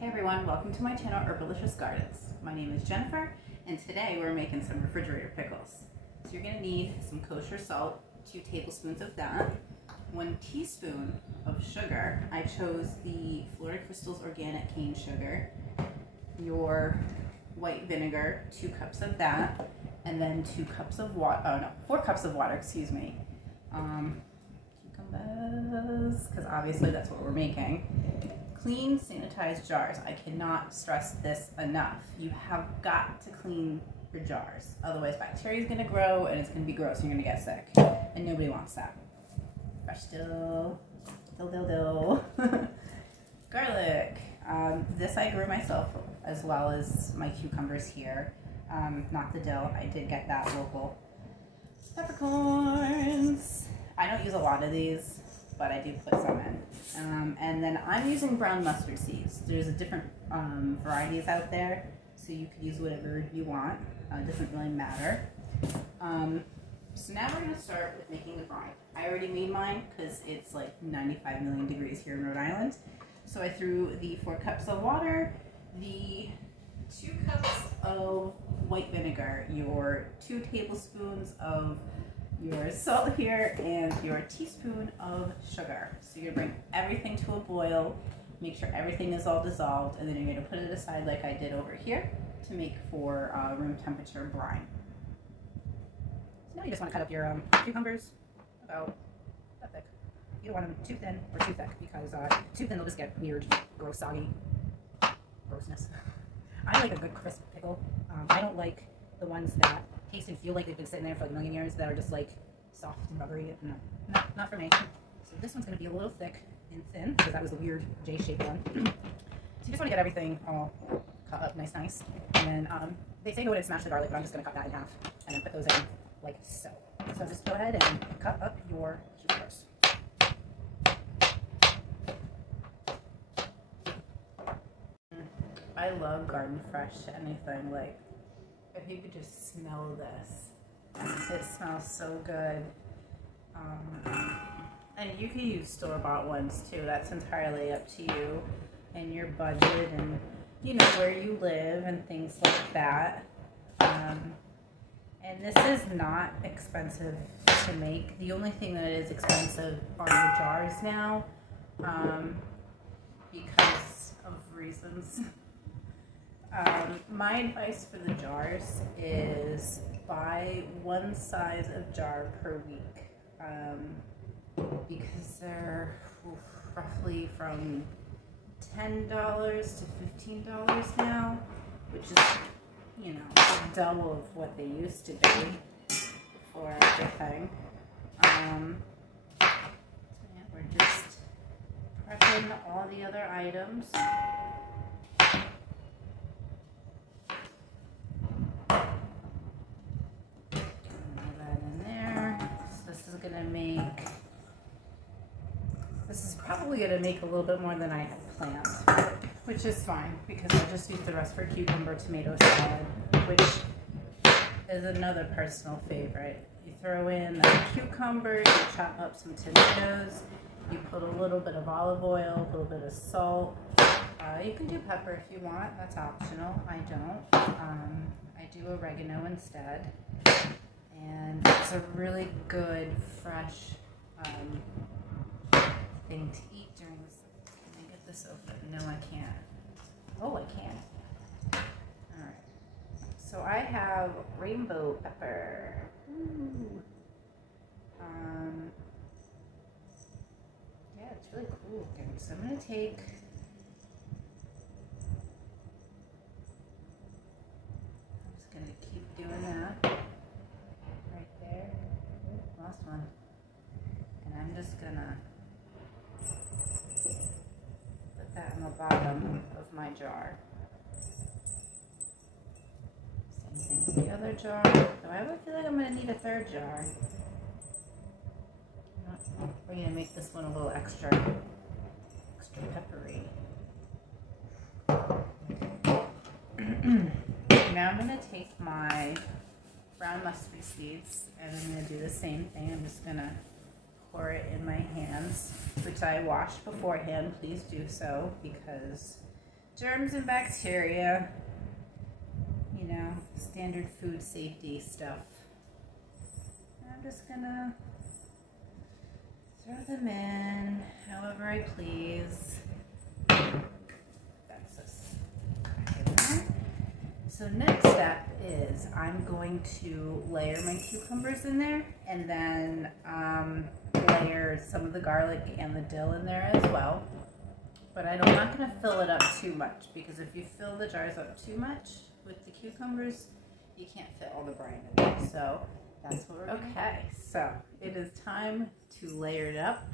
Hey everyone, welcome to my channel, Herbalicious Gardens. My name is Jennifer, and today we're making some refrigerator pickles. So you're going to need some kosher salt, 2 tablespoons of that, 1 teaspoon of sugar. I chose the Florida Crystals Organic Cane Sugar, your white vinegar, 2 cups of that, and then 2 cups of water, 4 cups of water, excuse me. Cucumbers, because obviously that's what we're making. Clean, sanitized jars. I cannot stress this enough. You have got to clean your jars. Otherwise bacteria is going to grow and it's going to be gross and you're going to get sick. And nobody wants that. Fresh dill. Garlic. This I grew myself as well as my cucumbers here. Not the dill. I did get that local. Peppercorns. I don't use a lot of these, but I do put some in. And then I'm using brown mustard seeds. There's a different varieties out there, so you could use whatever you want. It doesn't really matter. So now we're going to start with making the brine. I already made mine because it's like 95 million degrees here in Rhode Island. So I threw the 4 cups of water, the 2 cups of white vinegar, your 2 tablespoons of your salt here, and your teaspoon of sugar. So you're gonna bring everything to a boil, make sure everything is all dissolved, and then you're gonna put it aside like I did over here to make for room temperature brine. So now you just wanna cut up your cucumbers about that thick. You don't want them too thin or too thick, because too thin they'll just get weird, gross, soggy grossness. I like a good crisp pickle. I don't like the ones that taste and feel like they've been sitting there for like a million years, that are just like soft and rubbery. No, not for me. So this one's going to be a little thick and thin, because that was the weird J-shaped one. So you just want to get everything all cut up nice. And then they say go ahead and smash the garlic, but I'm just going to cut that in half and then put those in like so. So just go ahead and cut up your cucumbers. I love garden fresh anything. Like, if you could just smell this, it smells so good. And you can use store-bought ones too. That's entirely up to you and your budget and, you know, where you live and things like that. And this is not expensive to make. The only thing that is expensive are your jars now, because of reasons. My advice for the jars is buy 1 size of jar per week, because they're roughly from $10 to $15 now, which is, you know, double of what they used to be for everything. So yeah, we're just prepping all the other items. This is probably going to make a little bit more than I had planned, which is fine, because I just used the rest for cucumber tomato salad, which is another personal favorite. You throw in the cucumbers, you chop up some tomatoes, you put a little bit of olive oil, a little bit of salt. You can do pepper if you want, that's optional. I don't. I do oregano instead. And it's a really good, fresh thing to eat during this. Can I get this open? No, I can't. Oh, I can. Alright. So I have rainbow pepper. Ooh. Yeah, it's really cool looking. So I'm going to take... I'm just going to keep doing that. Last one. And I'm just gonna put that in the bottom of my jar. Same thing with the other jar. So I would feel like I'm gonna need a 3rd jar. We're gonna make this one a little extra peppery. Now I'm gonna take my brown mustard seeds, and I'm going to do the same thing. I'm just going to pour it in my hands, which I washed beforehand. Please do so, because germs and bacteria, you know, standard food safety stuff. I'm just gonna throw them in however I please. That's this crack in there. So next step is I'm going to layer my cucumbers in there, and then layer some of the garlic and the dill in there as well. But I'm not going to fill it up too much, because if you fill the jars up too much with the cucumbers, you can't fit all the brine in there. So that's what we're going to do. Okay, so it is time to layer it up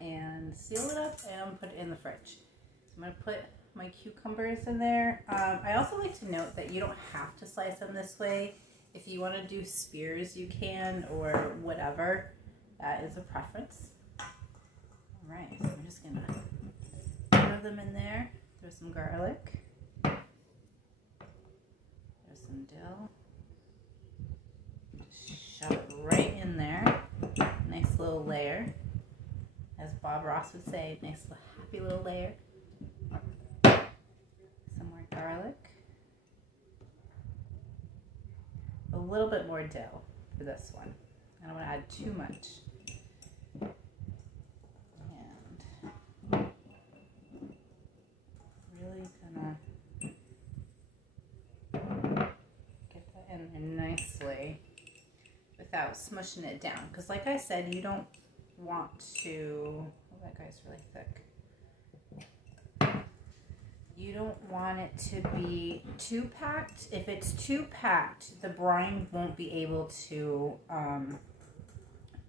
and seal it up and put it in the fridge. So I'm going to put my cucumbers in there. I also like to note that you don't have to slice them this way. If you want to do spears, you can, or whatever. That is a preference. All right, so I'm just gonna throw them in there. Throw some garlic. Throw some dill. Just shove it right in there. Nice little layer. As Bob Ross would say, nice little happy little layer. Garlic, a little bit more dill for this one. I don't want to add too much. And really gonna get that in there nicely without smushing it down. Because like I said, you don't want to, oh, that guy's really thick. You don't want it to be too packed. If it's too packed, the brine won't be able to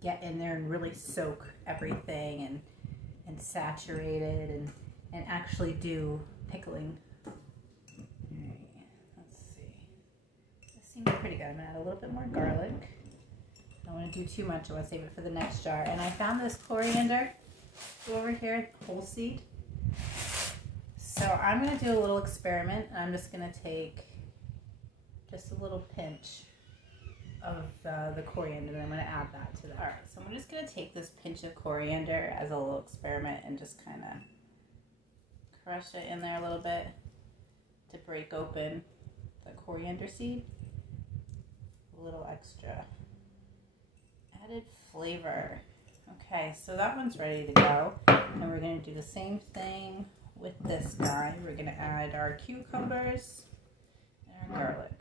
get in there and really soak everything and saturate it and actually do pickling. Alright, let's see. This seems pretty good. I'm going to add a little bit more garlic. I don't want to do too much. I want to save it for the next jar. And I found this coriander over here, whole seed. So I'm going to do a little experiment, and I'm just going to take just a little pinch of the coriander, and I'm going to add that to that. Alright, so I'm just going to take this pinch of coriander as a little experiment and just kind of crush it in there a little bit to break open the coriander seed. A little extra added flavor. Okay, so that one's ready to go, and we're going to do the same thing with this guy. We're going to add our cucumbers and our garlic.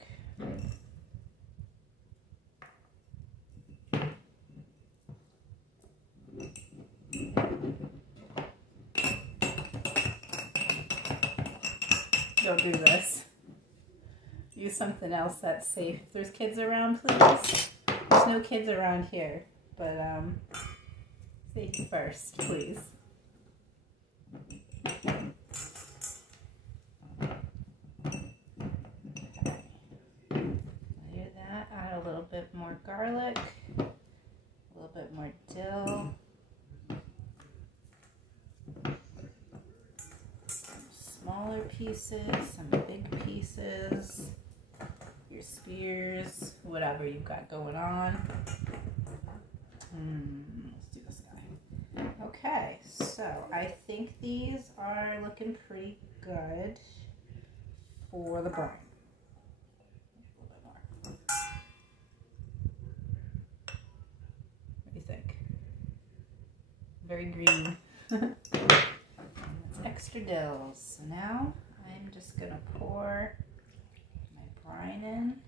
Don't do this. Use something else that's safe. If there's kids around, please. There's no kids around here, but safety first, please. Add a little bit more garlic, a little bit more dill, some smaller pieces, some big pieces, your spears, whatever you've got going on. Let's do this guy. Okay, so I think these are looking pretty good for the brine. Very green. It's extra dill. So now I'm just gonna pour my brine in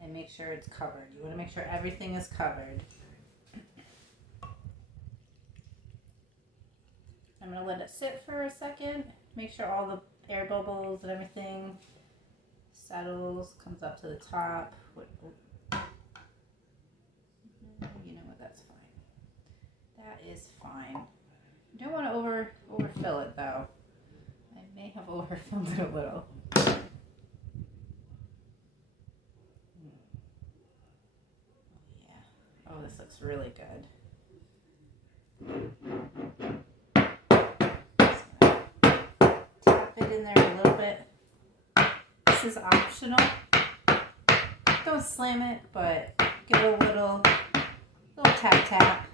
and make sure it's covered. You want to make sure everything is covered. I'm gonna let it sit for a second. Make sure all the air bubbles and everything settles, comes up to the top. You know what? That's fine. That is fine. You don't want to overfill it though. I may have overfilled it a little. Yeah. Oh, this looks really good. Tap it in there a little bit. This is optional. Don't slam it, but give it a little tap tap.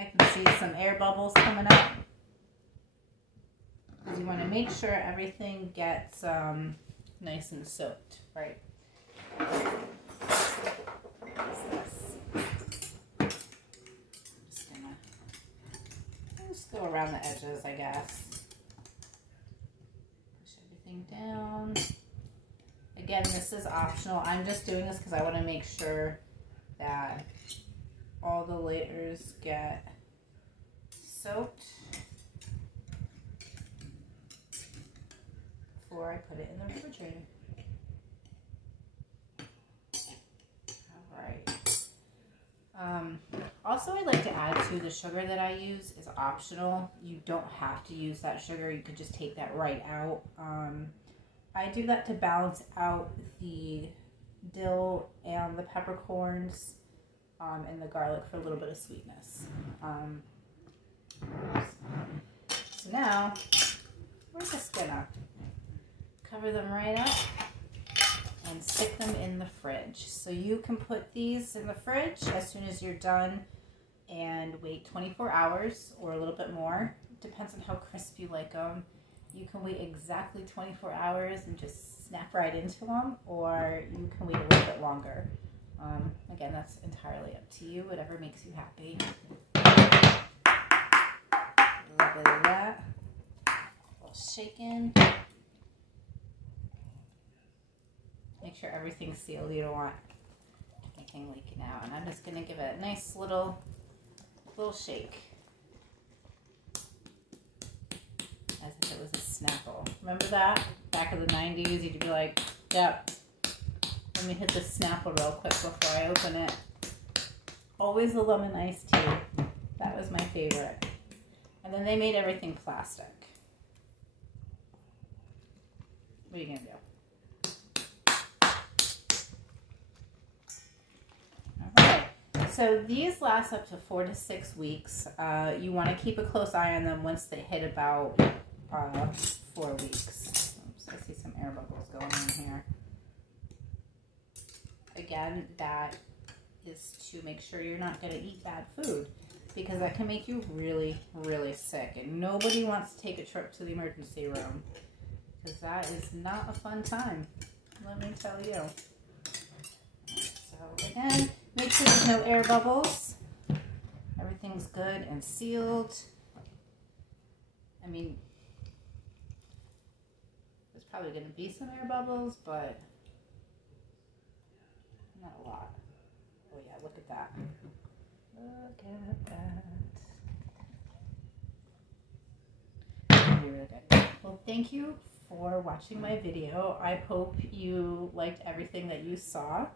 I can see some air bubbles coming up. want to make sure everything gets nice and soaked, right? What's this? Just go around the edges, I guess. Push everything down. Again, this is optional. I'm just doing this because I want to make sure that all the layers get soaked before I put it in the refrigerator. All right. Also, I'd like to add too, the sugar that I use is optional. You don't have to use that sugar. You could just take that right out. I do that to balance out the dill and the peppercorns and the garlic for a little bit of sweetness. So now we're just gonna cover them right up and stick them in the fridge. So you can put these in the fridge as soon as you're done and wait 24 hours or a little bit more. Depends on how crisp you like them. You can wait exactly 24 hours and just snap right into them, or you can wait a little bit longer. Again, that's entirely up to you, whatever makes you happy. A little bit of that. A little shaken. Make sure everything's sealed. You don't want anything leaking out. And I'm just going to give it a nice little shake. As if it was a Snapple. Remember that? Back in the 90s, you'd be like, yep, let me hit the Snapple real quick before I open it. Always the lemon iced tea. That was my favorite. And then they made everything plastic. What are you going to do? So these last up to 4 to 6 weeks. You want to keep a close eye on them once they hit about 4 weeks. Oops, I see some air bubbles going on here. Again, that is to make sure you're not going to eat bad food, because that can make you really, really sick. And nobody wants to take a trip to the emergency room, because that is not a fun time, let me tell you. So again, make sure there's no air bubbles. Everything's good and sealed. I mean, there's probably going to be some air bubbles, but not a lot. Oh yeah, look at that. Look at that. Really, really good. Well, thank you for watching my video. I hope you liked everything that you saw.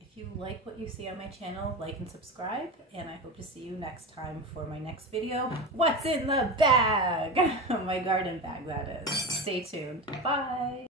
If you like what you see on my channel, like and subscribe, and I hope to see you next time for my next video. What's in the bag? My garden bag, that is. Stay tuned. Bye!